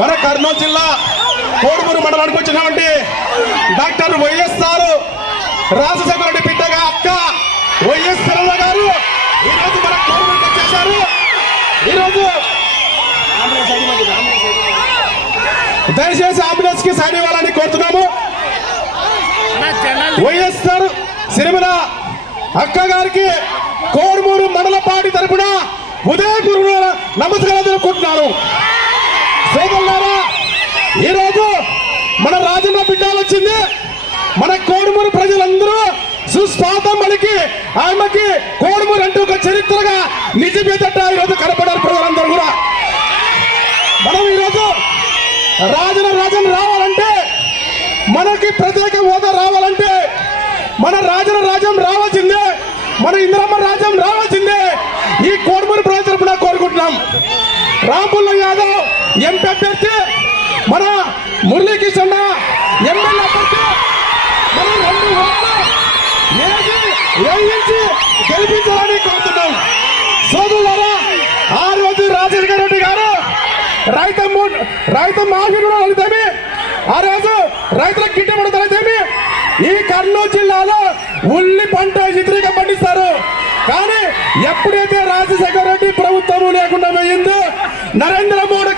మన కర్నూలు జిల్లా కోడుమూరు మండలానికి వచ్చినటువంటి డాక్టర్ వైఎస్ఆర్ రాజశేఖర రెడ్డి బిడ్డగా అక్క వైఎస్ సరళ గారు ఈరోజు మన కోడుమూరుకి వచ్చేశారు. ఈరోజు దయచేసి అంబులెన్స్ కి సైన్ ఇవ్వాలని కోరుతున్నాము. వైఎస్ఆర్ సిరిమిల అక్క గారికి కోడుమూరు మండల పార్టీ తరపున ఉదయపూర్వ నమస్కారం తెలుపుకుంటున్నాను. సోదరులారా, ఈరోజు మన రాజన్న బిడ్డలు వచ్చింది. మన కోడుమూరు ప్రజలందరూ సుస్వాగతం పలికి ఆమెకి కోడుమూరు అంటూ ఒక చరిత్రగా నిజమేదట ఈరోజు కనపడారు ప్రజలందరూ కూడా. మనం ఈరోజు రాజన రావాలంటే, మనకి ప్రత్యేక హోదా రావాలంటే, మన రాజ్యం రావాల్సిందే, మన ఇందిరమ్మ రాజ్యం రావాల్సిందే. ఈ కోడుమూరు ప్రజల తరపున కోరుకుంటున్నాం. రాంపుల్ల యాదవ్ ఎంపీ అభ్యర్థి, మన మురళీకృష్ణ ఎమ్మెల్యే అభ్యర్థి, మన 2 ఓట్లు వేయించి గెలిపించాలని కోరుతున్నాం. సోదరులారా, ఆ రోజు రాజశేఖర రెడ్డి గారు రైతు మాఫీ రుణాలు అడితేమి, ఆ రోజు రైతులకు గిట్టుబాటు అయితేమి, ఈ కర్నూలు జిల్లాలో ఉల్లి పంట వ్యతిరేకంగా పండిస్తారు. కానీ ఎప్పుడైతే రాజశేఖర రెడ్డి ప్రభుత్వం లేకుండా పోయిందో, నరేంద్ర మోడీ